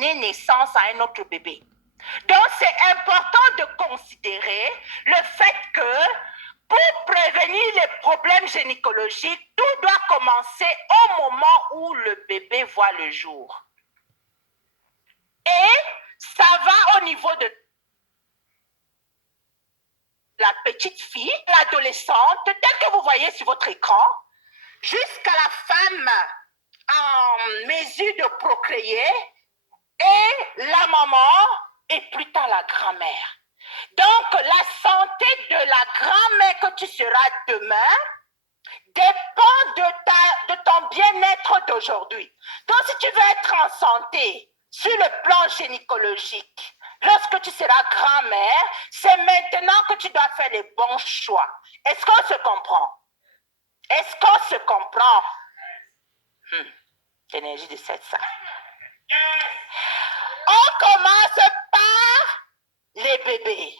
donner naissance à un autre bébé. Donc, c'est important de considérer le fait que pour prévenir les problèmes gynécologiques, tout doit commencer au moment où le bébé voit le jour. Et ça va au niveau de la petite fille, l'adolescente, telle que vous voyez sur votre écran, jusqu'à la femme en mesure de procréer et la maman et plus tard la grand-mère. Donc, la santé de la grand-mère que tu seras demain dépend de ton bien-être d'aujourd'hui. Donc, si tu veux être en santé sur le plan gynécologique, lorsque tu seras grand-mère, c'est maintenant que tu dois faire les bons choix. Est-ce qu'on se comprend? Est-ce qu'on se comprend? L'énergie de cette salle. On commence par les bébés.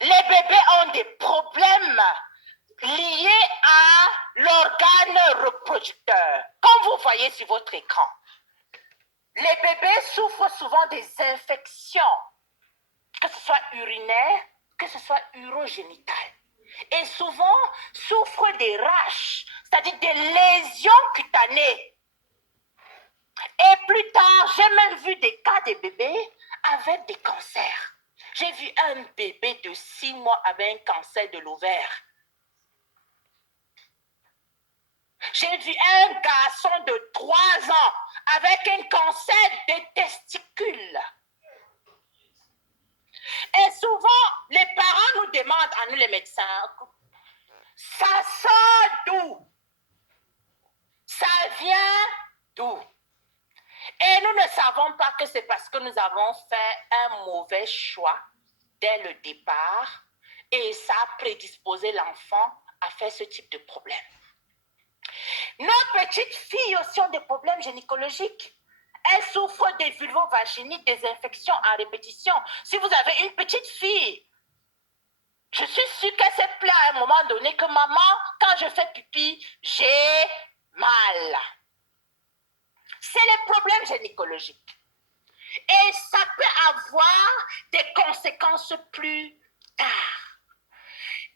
Les bébés ont des problèmes liés à l'organe reproducteur. Comme vous voyez sur votre écran, les bébés souffrent souvent des infections, que ce soit urinaires, que ce soit urogénitales. Et souvent souffrent des rash, c'est-à-dire des lésions cutanées. Et plus tard, j'ai même vu des cas de bébés avec des cancers. J'ai vu un bébé de 6 mois avec un cancer de l'ovaire. J'ai vu un garçon de 3 ans avec un cancer des testicules. Et souvent, les parents nous demandent, à nous les médecins, ça sort d'où? Ça vient d'où? Et nous ne savons pas que c'est parce que nous avons fait un mauvais choix dès le départ et ça a prédisposé l'enfant à faire ce type de problème. Nos petites filles aussi ont des problèmes gynécologiques. Elles souffrent des vulvovaginites, des infections à répétition. Si vous avez une petite fille, je suis sûre qu'elle s'est plaint à un moment donné que maman, quand je fais pipi, j'ai mal. C'est les problèmes gynécologiques. Et ça peut avoir des conséquences plus tard.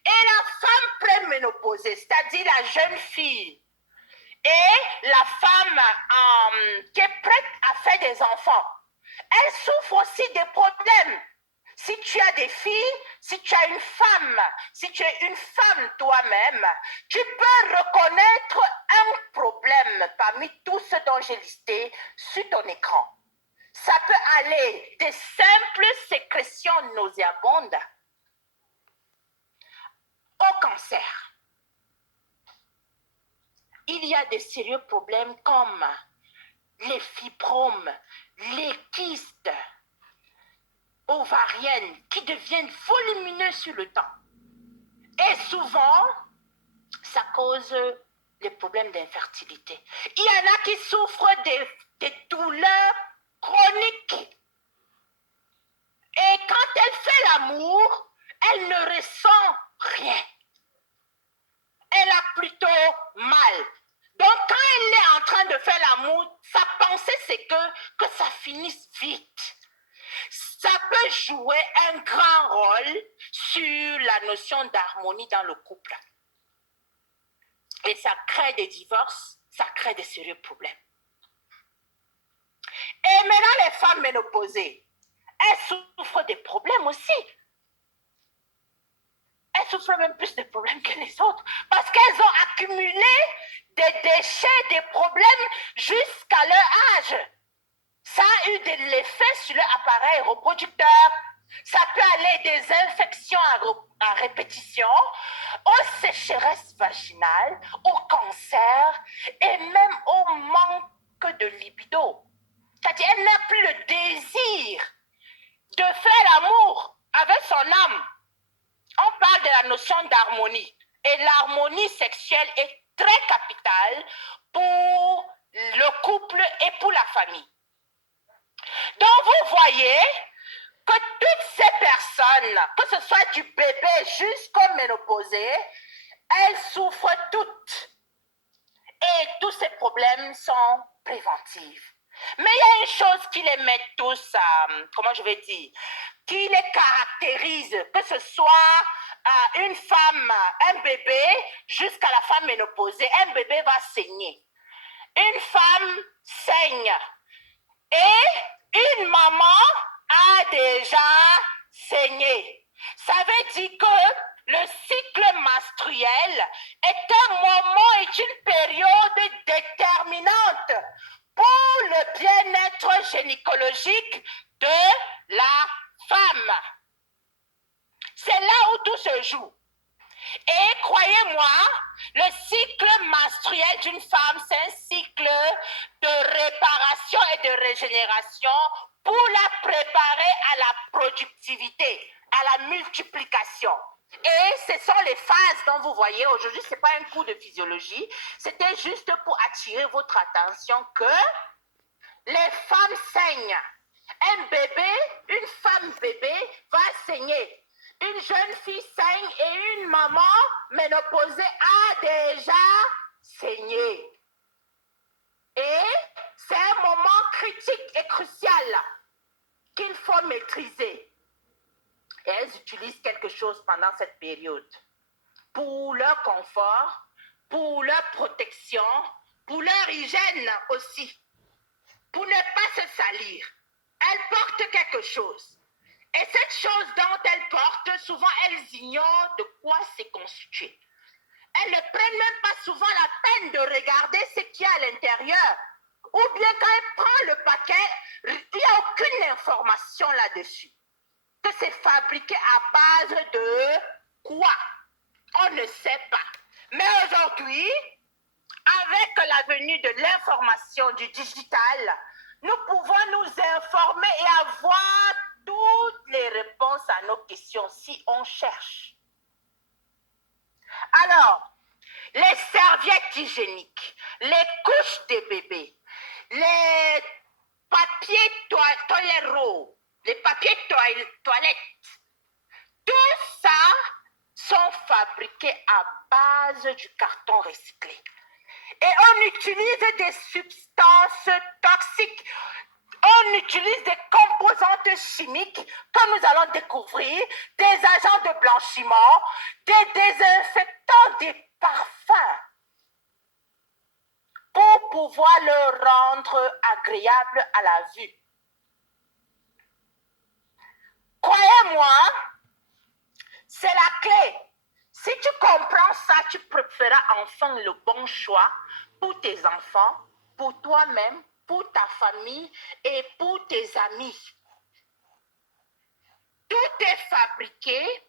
Et la femme préménopausée, c'est-à-dire la jeune fille, et la femme qui est prête à faire des enfants, elle souffre aussi des problèmes. Si tu as des filles, si tu as une femme, si tu es une femme toi-même, tu peux reconnaître un problème parmi tous ceux dont j'ai listé sur ton écran. Ça peut aller des simples sécrétions nauséabondes au cancer. Il y a des sérieux problèmes comme les fibromes, les kystes ovariennes qui deviennent volumineux sur le temps. Et souvent, ça cause des problèmes d'infertilité. Il y en a qui souffrent des douleurs chroniques. Et quand elle fait l'amour, elle ne ressent rien. Elle a plutôt mal. Donc, quand elle est en train de faire l'amour, sa pensée, c'est que ça finisse vite. Ça peut jouer un grand rôle sur la notion d'harmonie dans le couple. Et ça crée des divorces, ça crée des sérieux problèmes. Et maintenant, les femmes ménopausées, elles souffrent des problèmes aussi. Elles souffrent même plus de problèmes que les autres parce qu'elles ont accumulé des déchets, des problèmes jusqu'à leur âge. Ça a eu de l'effet sur leur appareil reproducteur. Ça peut aller des infections à répétition, aux sécheresses vaginales, au cancer et même au manque de libido. C'est-à-dire qu'elle n'a plus le désir de faire l'amour avec son âme. On parle de la notion d'harmonie. Et l'harmonie sexuelle est très capitale pour le couple et pour la famille. Donc, vous voyez que toutes ces personnes, que ce soit du bébé jusqu'au ménopausé, elles souffrent toutes. Et tous ces problèmes sont préventifs. Mais il y a une chose qui les met tous, comment je vais dire, qui les caractérise, que ce soit une femme, un bébé, jusqu'à la femme ménopausée, un bébé va saigner. Une femme saigne et une maman a déjà saigné. Ça veut dire que le cycle menstruel est un moment, est une période déterminante pour le bien-être gynécologique de la femme. C'est là où tout se joue. Et croyez-moi, le cycle menstruel d'une femme, c'est un cycle de réparation et de régénération pour la préparer à la productivité, à la multiplication. Et ce sont les phases dont vous voyez aujourd'hui, ce n'est pas un cours de physiologie, c'était juste pour attirer votre attention que les femmes saignent. Un bébé, une femme bébé va saigner. Une jeune fille saigne et une maman ménopausée a déjà saigné. Et c'est un moment critique et crucial qu'il faut maîtriser. Et elles utilisent quelque chose pendant cette période pour leur confort, pour leur protection, pour leur hygiène aussi, pour ne pas se salir. Elles portent quelque chose. Et cette chose dont elles portent, souvent elles ignorent de quoi c'est constitué. Elles ne prennent même pas souvent la peine de regarder ce qu'il y a à l'intérieur. Ou bien quand elles prennent le paquet, il n'y a aucune information là-dessus. Que c'est fabriqué à base de quoi? On ne sait pas. Mais aujourd'hui, avec la venue de l'information du digital, nous pouvons nous informer et avoir toutes les réponses à nos questions si on cherche. Alors, les serviettes hygiéniques, les couches des bébés, les papiers toilettes, les papiers toilettes, tout ça sont fabriqués à base du carton recyclé. Et on utilise des substances toxiques. On utilise des composantes chimiques que nous allons découvrir, des agents de blanchiment, des désinfectants, des parfums, pour pouvoir le rendre agréable à la vue. Croyez-moi, c'est la clé. Si tu comprends ça, tu feras enfin le bon choix pour tes enfants, pour toi-même, pour ta famille et pour tes amis. Tout est fabriqué,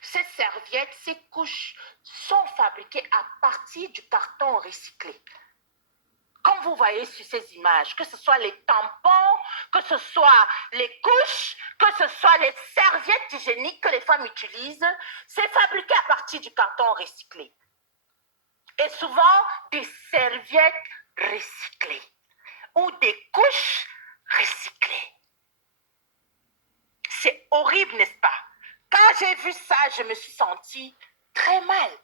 ces serviettes, ces couches sont fabriquées à partir du carton recyclé. Comme vous voyez sur ces images, que ce soit les tampons, que ce soit les couches, que ce soit les serviettes hygiéniques que les femmes utilisent, c'est fabriqué à partir du carton recyclé. Et souvent, des serviettes recyclées ou des couches recyclées. C'est horrible, n'est-ce pas? Quand j'ai vu ça, je me suis sentie très mal.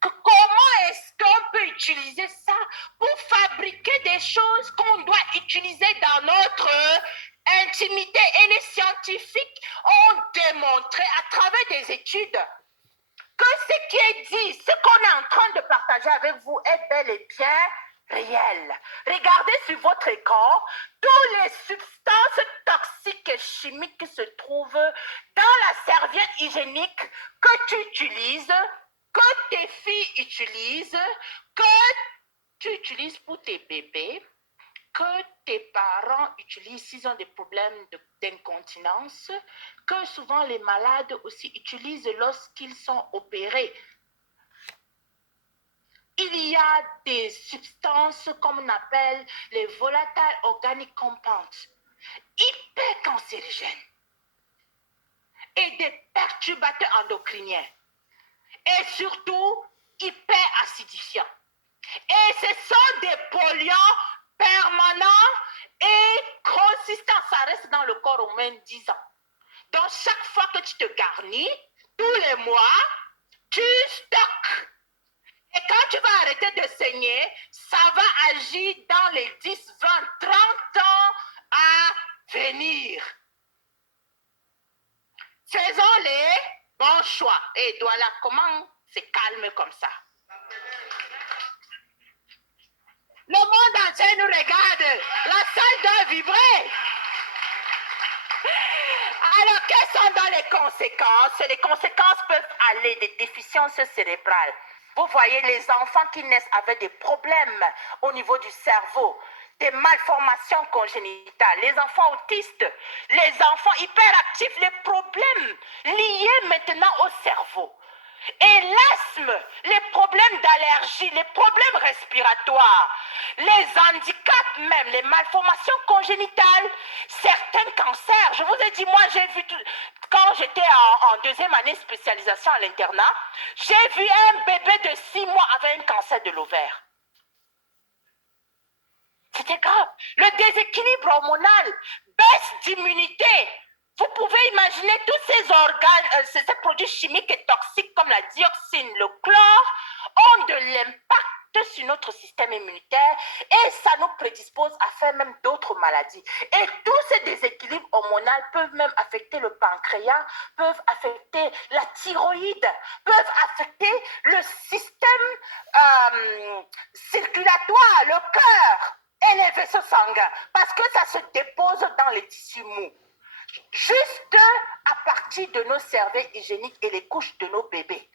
Comment est-ce qu'on peut utiliser ça pour fabriquer des choses qu'on doit utiliser dans notre intimité? Et les scientifiques ont démontré à travers des études que ce qui est dit, ce qu'on est en train de partager avec vous est bel et bien réel. Regardez sur votre écran toutes les substances toxiques et chimiques qui se trouvent dans la serviette hygiénique que tu utilises, que tes filles utilisent, que tu utilises pour tes bébés, que tes parents utilisent s'ils ont des problèmes d'incontinence, que souvent les malades aussi utilisent lorsqu'ils sont opérés. Il y a des substances comme on appelle les volatile organic compounds, hyper cancérigènes et des perturbateurs endocriniens et surtout hyper acidifiants. Et ce sont des polluants permanents et consistants. Ça reste dans le corps au moins 10 ans. Donc chaque fois que tu te garnis, tous les mois, tu stockes. Et quand tu vas arrêter de saigner, ça va agir dans les 10, 20, 30 ans à venir. Faisons les bons choix. Et voilà comment c'est calme comme ça. Le monde entier nous regarde. La salle doit vibrer. Alors, quelles sont dans les conséquences? Les conséquences peuvent aller des déficiences cérébrales. Vous voyez les enfants qui naissent avec des problèmes au niveau du cerveau, des malformations congénitales, les enfants autistes, les enfants hyperactifs, les problèmes liés maintenant au cerveau. Et l'asthme, les problèmes d'allergie, les problèmes respiratoires, les handicaps même, les malformations congénitales, certains cancers. Je vous ai dit, moi j'ai vu, quand j'étais en deuxième année spécialisation à l'internat, j'ai vu un bébé de 6 mois avec un cancer de l'ovaire. C'était grave. Le déséquilibre hormonal, baisse d'immunité. Vous pouvez imaginer tous ces organes, ces produits chimiques et toxiques comme la dioxine, le chlore, ont de l'impact sur notre système immunitaire et ça nous prédispose à faire même d'autres maladies. Et tous ces déséquilibres hormonaux peuvent même affecter le pancréas, peuvent affecter la thyroïde, peuvent affecter le système circulatoire, le cœur et les vaisseaux sanguins, parce que ça se dépose dans les tissus mous. Juste à partir de nos cervelles hygiéniques et les couches de nos bébés.